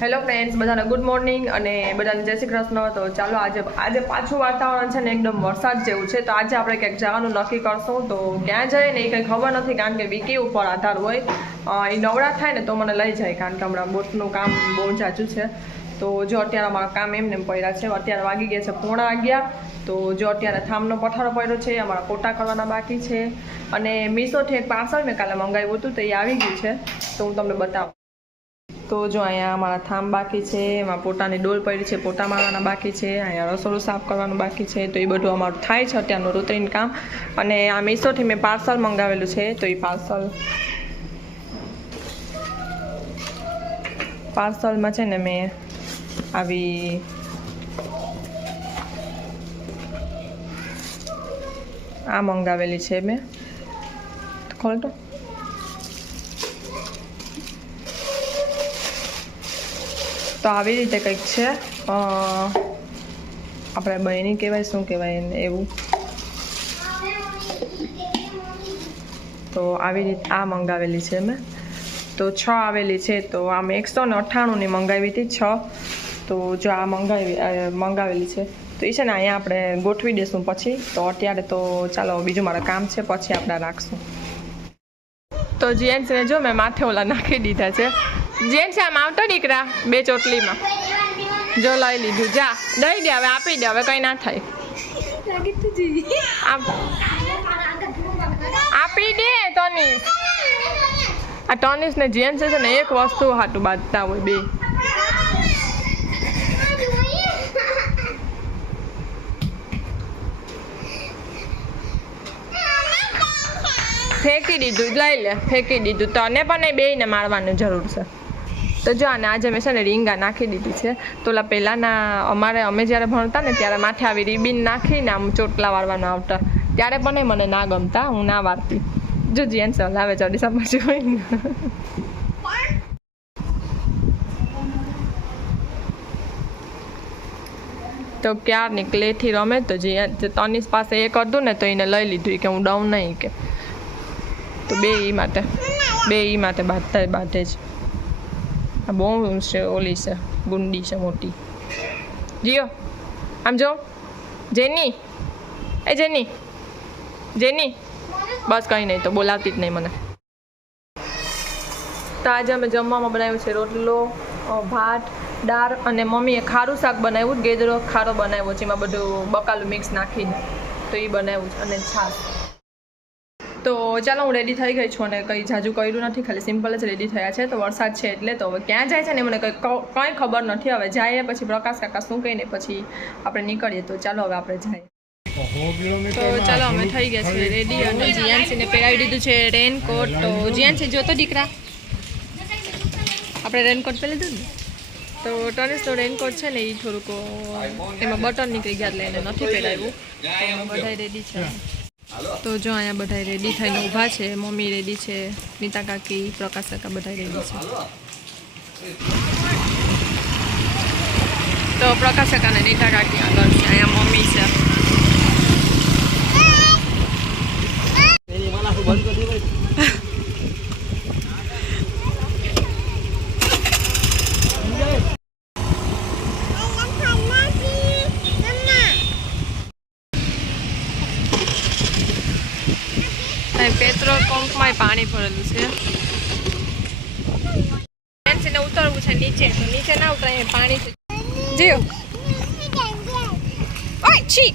Hello friends, બધાને good morning અને બધાને જય શ્રી કૃષ્ણ. તો ચાલો આજે પાછું વાતાવરણ છે ને એકદમ વરસાદ જેવું છે. તો આજે આપણે ક્યાંક જવાનું નક્કી કરશું. તો ક્યાં જાય ને એ કંઈ ખબર નથી, કારણ કે વિકી ઉપર આધાર હોય. એ નવરા થાય ને તો મને લઈ જાય, કારણ કે હમણાં બોટનું કામ બહુ જાજુ છે. તો જો અત્યારે અમારા કામ એમને પડ્યા છે. અત્યારે વાગી ગયા છે 11:15. તો જો અત્યારે થામનો પથારો પડ્યો છે, અમારા પોટા કરવાના બાકી છે. અને મીશોથી એક પાર્સલ મેં કાલે મંગાવ્યું હતું, તો એ આવી ગયું છે. તો હું તમને બતાવું. તો જો અહીંયા અમારા થામ બાકી છે, એમાં પોતાની ડોલ પડી છે, પોતા મારવાના બાકી છે, અહીંયા રસોડું સાફ કરવાનું બાકી છે. તો એ બધું અમારું થાય છે અત્યારનું રૂટીન કામ. અને આ મીશોથી મેં પાર્સલ મંગાવેલું છે. તો એ પાર્સલમાં છે ને મેં આવી આ મંગાવેલી છે. મેં ખોલતો તો આવી રીતે કંઈક છે. આપણે બહેની કહેવાય, શું કહેવાય એને, એવું. તો આવી રીતે આ મંગાવેલી છે મેં. તો 6 આવેલી છે. તો આમ 198ની મંગાવી હતી 6. તો જો આ મંગાવેલી છે. તો એ છે ને અહીંયા આપણે ગોઠવી દઈશું પછી. તો અત્યારે તો ચાલો, બીજું મારે કામ છે, પછી આપણે રાખશું. તો જેન્ટ્સને જો મેં માથે ઓલા નાખી દીધા છે. જેન્ટ્સ આમ આવતો દીકરા 2 ચોટલીમાં જો લઈ લીધું. જા દઈ દે, હવે આપી દે, હવે કંઈ ના થાય. આપી દે ટોનીસ. આ ટોનીસ ને જેન્ટ્સ છે ને એક વસ્તુ હાટું બાંધતા હોય બે. ફેંકી દીધું, લઈ લે, ફેંકી દીધું. તને પણ એ બેયને મારવાની જરૂર છે. તો જો આને આજે મેં છે ને રીંગા નાખી દીધી છે. તો ઓલા પહેલાંના અમે જ્યારે ભણતા ને ત્યારે માથે આવી રીબીન નાખીને આમ ચોટલા વાળવાના આવતા, ત્યારે પણ મને ના ગમતા, હું ના વાળતી. જો જેન્ટ્સ હલાવે ચડી સમજ હોય ને. તો ક્યારની ક્લેથી રમે. તો જે તનીસ પાસે એક હતું ને, તો એને લઈ લીધું કે હું ડઉં નહીં કે. તો બે ઈ માટે બાંધે જ. આ બહુ છે, ઓલી છે, ગુંડી છે મોટી. જીઓ આમ જો. જેની બસ કંઈ નહીં, તો બોલાવતી જ નહીં મને. તો આજે અમે જમવામાં બનાવ્યું છે રોટલો, ભાત, દાળ અને મમ્મીએ ખારું શાક બનાવ્યું, ગેદરો ખારો બનાવ્યો છે, એમાં બધું બકાલું મિક્સ નાખીને. તો એ બનાવ્યું છે, અને છાશ. તો ચાલો, હું રેડી થઈ ગઈ છું અને કંઈ જાજુ કર્યું નથી, ખાલી સિમ્પલ જ રેડી થયા છે. તો વરસાદ છે એટલે. તો હવે ક્યાં જાય છે ને મને કંઈ ખબર નથી. હવે જાય પછી પ્રકાશ કાકા શું કહીને પછી આપણે નીકળીએ. તો ચાલો હવે આપણે જઈએ. તો ચાલો, અમે થઈ ગયા છીએ રેડી. અને જીયાનસીને પહેરાવી દીધું છે રેનકોટ. તો જીયાનસી જોતો દીકરા, આપણે રેનકોટ પહેરી લીધું ને. તો ટોનીસનો રેનકોટ છે ને એ થોડુંક એમાં બટન નીકળી ગયા એટલે એને નથી પહેરાવ્યું. બધા રેડી છે. તો જો અહીંયા બધા રેડી થઈને ઊભા છે. મમ્મી રેડી છે, નીતા કાકી, પ્રકાશ કાકા બધા રેડી છે. તો પ્રકાશ કાકા અને નીતા કાકી આગળ છે. અહીંયા મમ્મી છે. પેટ્રોલ પંપમાં પાણી ભરેલું છે. ને ઉતરવું છે નીચે, તો નીચે ના ઉતરાય, પાણી છે. જીઓ ઓય છી.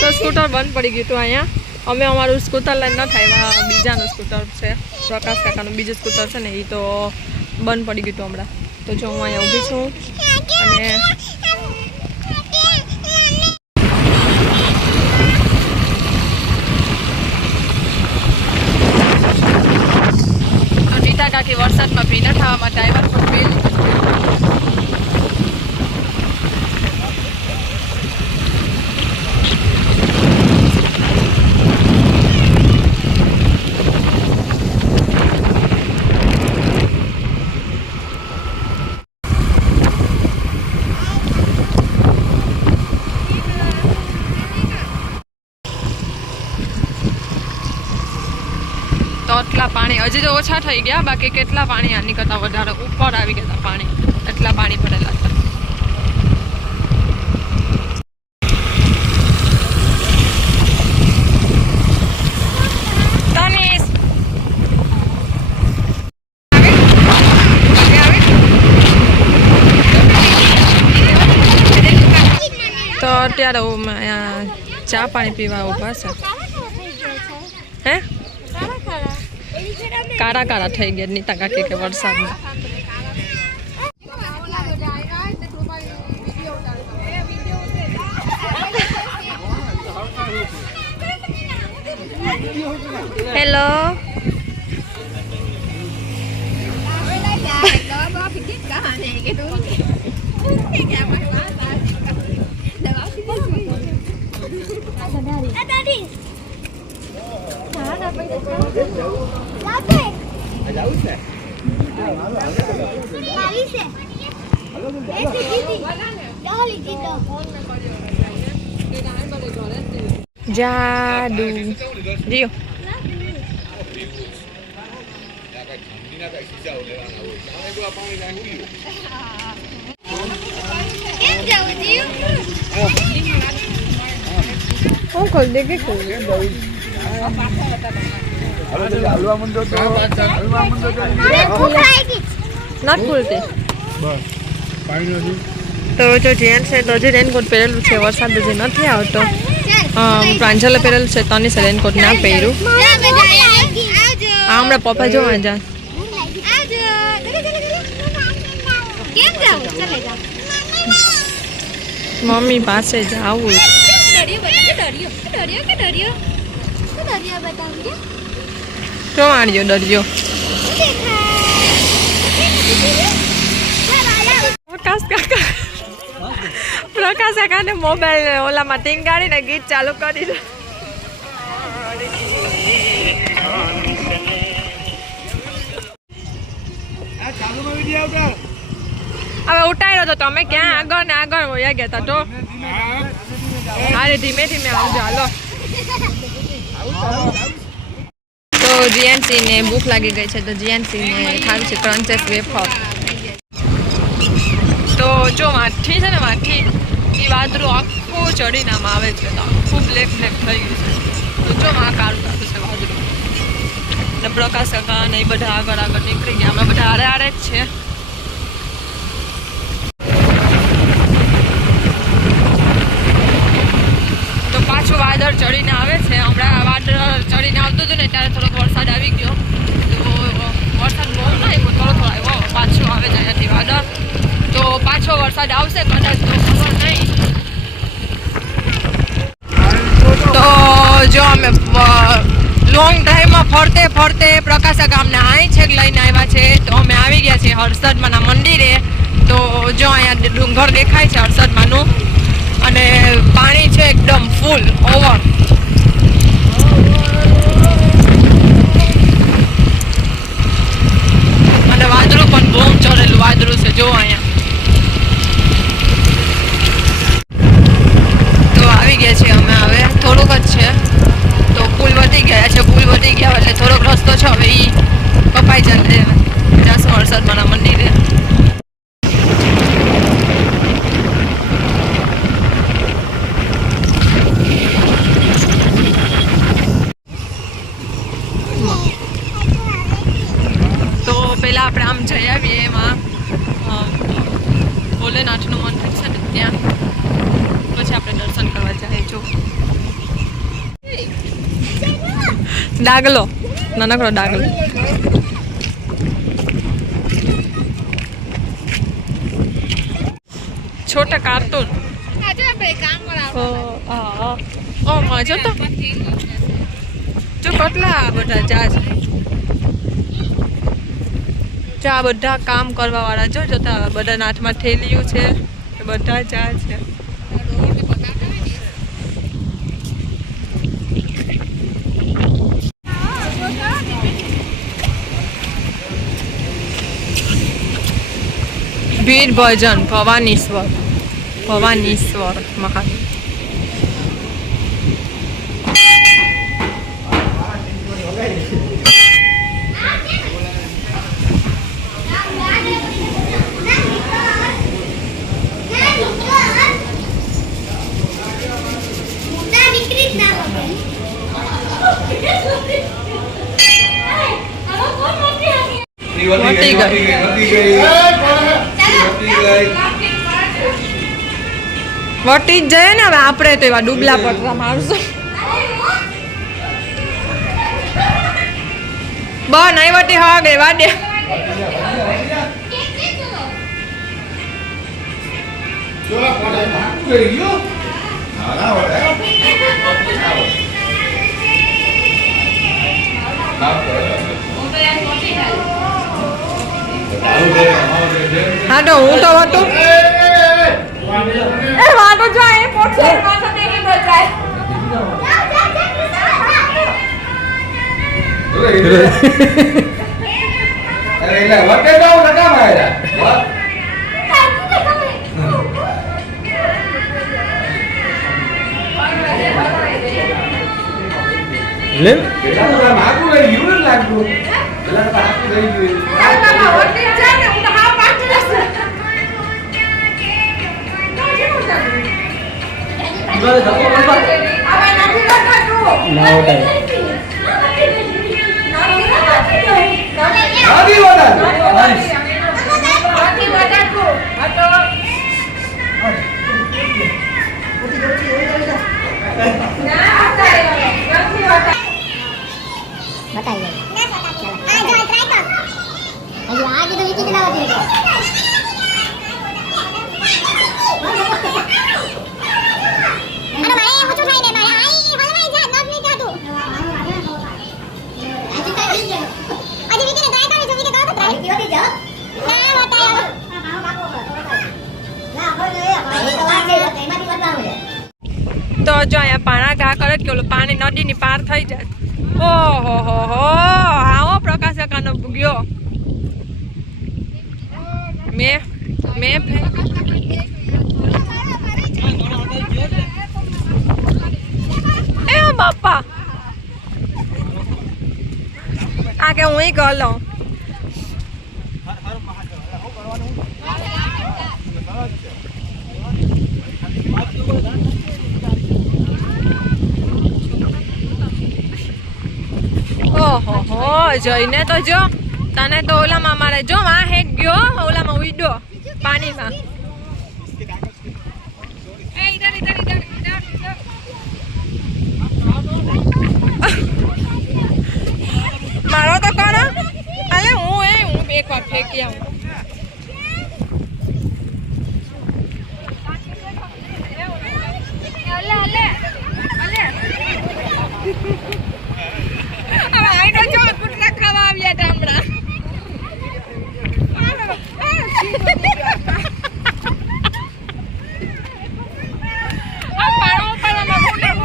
તો સ્કૂટર બંધ પડી ગયું હતું અહીંયા. અમે અમારું સ્કૂટર લઈને ન થાય, બીજાનું સ્કૂટર છે, પ્રકાશ કાકાનું બીજું સ્કૂટર છે ને, એ તો બંધ પડી ગયું હતું હમણાં. તો જો હું અહીંયા ઊભી છું અને કાકી વરસાદમાં ભીના થવા માટે આવ્યા. પણ પહેલું તો એટલા પાણી હજી તો ઓછા થઈ ગયા, બાકી કેટલા પાણી આની કરતાં વધારે ઉપર આવી ગયા હતા પાણી, એટલા પાણી ભરેલા હતા. તો અત્યારે ચા પાણી પીવા ઉભા છે. હે કારા કારા થઈ ગયા નીતા કાકી કે વરસાદમાં. હેલો જાદુ જીઓ હું ખોલ દે કે ખોલ not ખુલતી. તો જો જેન્ટ્સ છે તો જે રેનકોટ પહેરેલું છે, વરસાદ જે નથી આવતો. પ્રાંજલે પહેરેલું છે, તની રેનકોટ ના પહેર્યું. હમણાં પપ્પા જોવા જા. મમ્મી પાસે જાવું. શું આણ્યો દરિયો? પ્રકાશ કાકાને મોબાઈલ ઓલામાં ટીંગાડીને ગીત ચાલુ કરી દે. હવે ઉઠાયો તો તમે ક્યાં આગળ ને આગળ વયા ગયા હતા. તો અરે ધીમે ધીમે આવજો. હાલો. તો જીએનસી ને ભૂખ લાગી ગઈ છે, તો જીએનસી ને ખાવી છે ક્રન્ચેસ વેફર. તો જો માઠી છે ને, માઠી એ વાદળું આખું ચડીને આમ આવે છે, તો આખું બ્લેક બ્લેક થઈ ગયું છે. તો જો આ કાળું કાળું છે વાદળું. ને પ્રકાશ કાકા ને એ બધા આગળ આગળ નીકળી ગયા. અમે બધા હારે હારે જ છે. તો પાછું વાદળ ચડીને આવે છે. હમણાં વાદળ ચડીને આવતું હતું ને ત્યારે થોડોક વરસાદ આવી ગયો. તો વરસાદ બહુ ના આવ્યો, થોડો થોડો આવ્યો. પાછું આવે છે અહીંયાથી વાદળ. તો પાછો વરસાદ આવશે કદાચ, તો ખબર નહીં. તો જો અમે લોંગ ડ્રાઈવમાં ફરતે ફરતે પ્રકાશા ગામને અહીં છેક લઈને આવ્યા છે. તો અમે આવી ગયા છીએ હર્ષદમાના મંદિરે. તો જો અહીંયા ડુંગર દેખાય છે હર્ષદમાનું, અને પાણી છે એકદમ ફૂલ ઓવર. અને વાદળું પણ બહુ ચડેલું વાદળું છે જો અહીંયા. તો આવી ગયા છીએ અમે. હવે થોડુંક જ છે તો પુલ વધી ગયા છે. પુલ વધી ગયા એટલે થોડોક રસ્તો છે, હવે એ કપાઈ જશે. જશું હર્ષદમાના મંદિરે. તો પહેલાં આપણે આમ જઈ આવીએ એમાં ભોલેનાથનું મંદિર છે ને ત્યાં, પછી આપણે દર્શન કરવા જઈશું. ડાગલો, નાનકડો ડાગલો. છોટા કાર્ટૂન. મજો તો જો કેટલા બધા ચા છે. ચા બધા કામ કરવા વાળા જો જોતા, બધા હાથમાં થેલીયું છે, બધા ચા છે. વીર ભજન ભવાનીશ્વર, ભવાનીશ્વર મહાદેવ. વટી જ જાય ને હવે આપણે તો એવા ડૂબલા પડતા મારશું બ નહીં વટી હા ગઈ વાડે હા તો હું તો હતું એ વાતો જાય પોતે વાતો દેખી તો જાય અરે એલા વટે જાવ લગા મારા લે બેટા તો માગું રહી ગયું લાગતું પેલા તો આખું રહી ગયું આ બાબા વટે જાય ને હું તો હા પાછું જશે ઇવાલે ધક્કો મારવા હવે નથી કરતા તું ના હોતા આદી વાડા નાઈસ નથી વટા તું હટો ના થાય નથી વટા बताइए आ जाओ ट्राई कर अरे आगे तो विकेट लगा दिया अरे भाई कुछ उठाई दे भाई आई हलवाई जा नॉक नहीं जा तू अरे विकेट ट्राई कर जो विकेट तो ट्राई दियो दे जा ना बताओ ना हो गया भाई तो आ गया एમાંથી બતાવો તો જો અહીંયા પાણા ઘા કરે કે ઓલું પાણી નદીની પાર થઈ જાય ઓહો હો હો આવો પ્રકાશ કાનો ગયો મેં એ બાપા આ કે હું ગલો ઓહો હો જોઈને તો જો તને તો ઓલામાં મારે જો આ હેક ગયો ઓલામાં ઉડ્યો પાણીમાં મારો તો કરો અલે હું એક વાર ફેંકી આવું ખાવા આવ્યા હતા હમણાં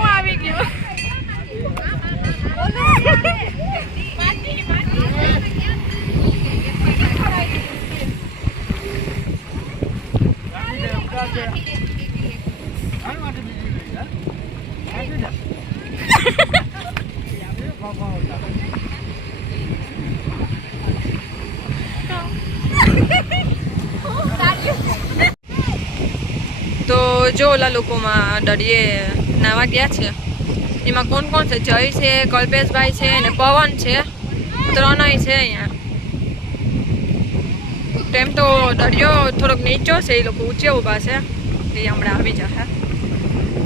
આવી ગયો તો જો ઓલા લોકોમાં દરિયે નાવા ગયા છે એમાં કોણ કોણ છે જય છે કલ્પેશભાઈ છે અને પવન છે ત્રણેય છે અહીંયા તેમ તો દરિયો થોડોક નીચો છે એ લોકો ઊંચે ઊભા છે એ હમણાં આવી જશે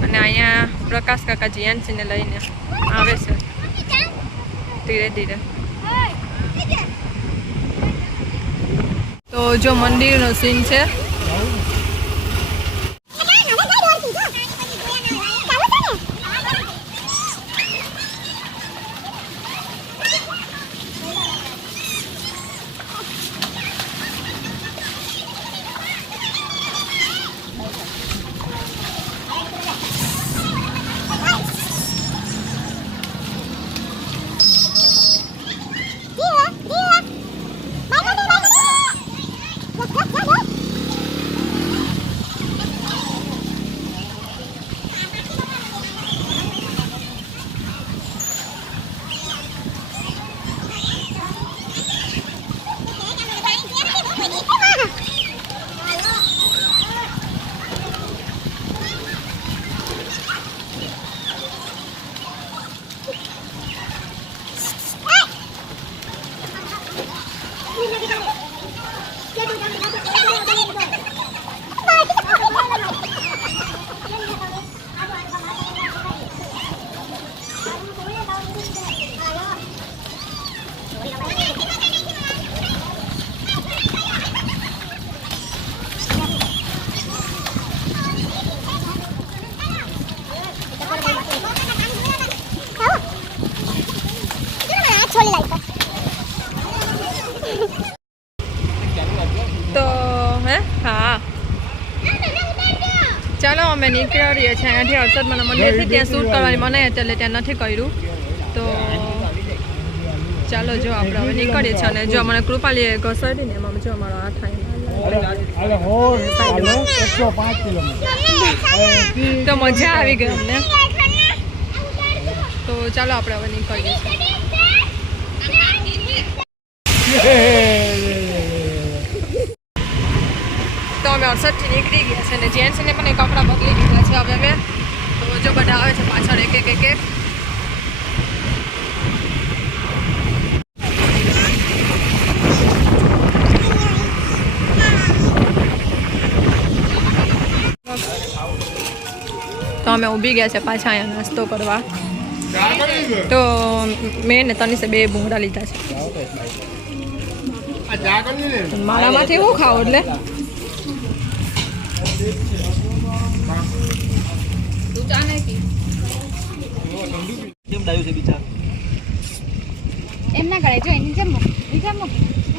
અને અહીંયા પ્રકાશ કાકા જીયાનસીને લઈને આવે છે ધીરે ધીરે તો જો મંદિરનો સીન છે તો હે હા ચાલો અમે નીકળી રહીએ છીએ અહીંયાથી હર્ષદ મને મંદિરથી ત્યાં શૂટ કરવાની મને એટલે ત્યાં નથી કર્યું તો ચાલો જો આપણે હવે નીકળીએ છીએ અને જો મને કૃપાલીએ ઘસાડી ને એમાં જો અમારો આ થાય તો મજા આવી ગઈ અમને તો ચાલો આપણે હવે નીકળીએ છીએ તો અમે 68 થી નીકળી ગયા છે અને જેન્ટ્સને પણ કપડાં બદલી દીધા છે હવે અમે તો જો બધા આવે છે પાછળ એક તો અમે ઊભી ગયા છે પાછા અહીંયા નાસ્તો કરવા તો મેં ને તનીસે 2 ભૂંગળા લીધા છે મારામાંથી હું ખાવ એટલે એમ ના કરે જો એની જેમ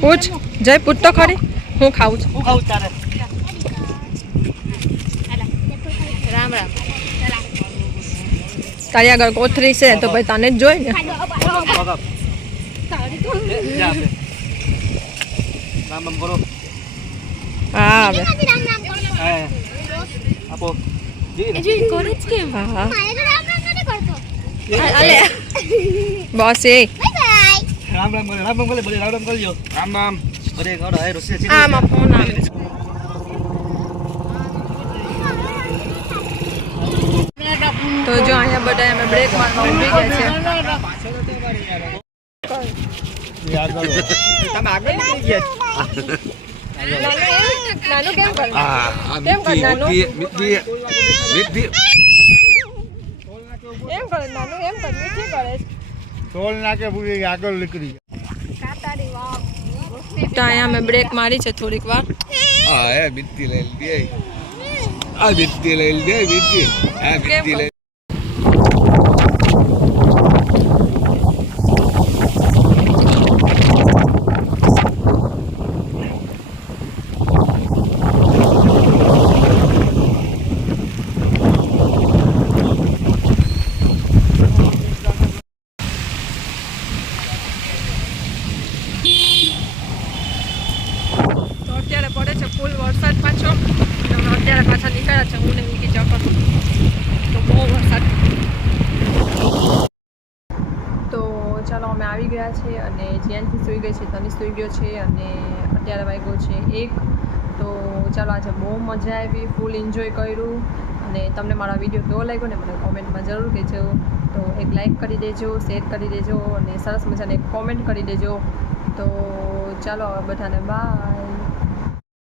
પૂછ જય પૂછ તો ખરી હું ખાઉં છું રામ રામ તારી આગળ કોથરી છે તો ભાઈ તને જ જોઈ ને હા હવે હા અલે બસ એ આમાં ફોન આવે તો જો અહીંયા બધા અમે બ્રેક મારવા ઊભી ગયા છે નાનું કેમ કરે કેમ કરે નાનું એમ કરે નાનું એમ કરે મીઠી કરે ટોલ નાકે પૂરી આગળ નીકળી તો અહીંયા અમે બ્રેક મારી છે થોડીક વાર હા એ બિત્તી લઈ લીધી આ બિત્તી લઈ લીધી બિત્તી આ બિત્તી લઈ અત્યારે પડે છે ફૂલ વરસાદ પાછો અત્યારે પાછા નીકળ્યા છે હું ને વિકી ચક્કર તો બહુ વરસાદ તો ચાલો અમે આવી ગયા છીએ અને જ્યાંથી સૂઈ ગઈ છે તની સૂઈ ગયો છે અને અત્યારે વાગ્યો છે 1 તો ચાલો આજે બહુ મજા આવી ફૂલ એન્જોય કર્યું અને તમને મારા વિડીયો કેવો લાગ્યો ને મને કોમેન્ટમાં જરૂર કહેજો તો એક લાઈક કરી દેજો શેર કરી દેજો અને સરસ મજાને એક કોમેન્ટ કરી દેજો તો ચાલો બધાને બાય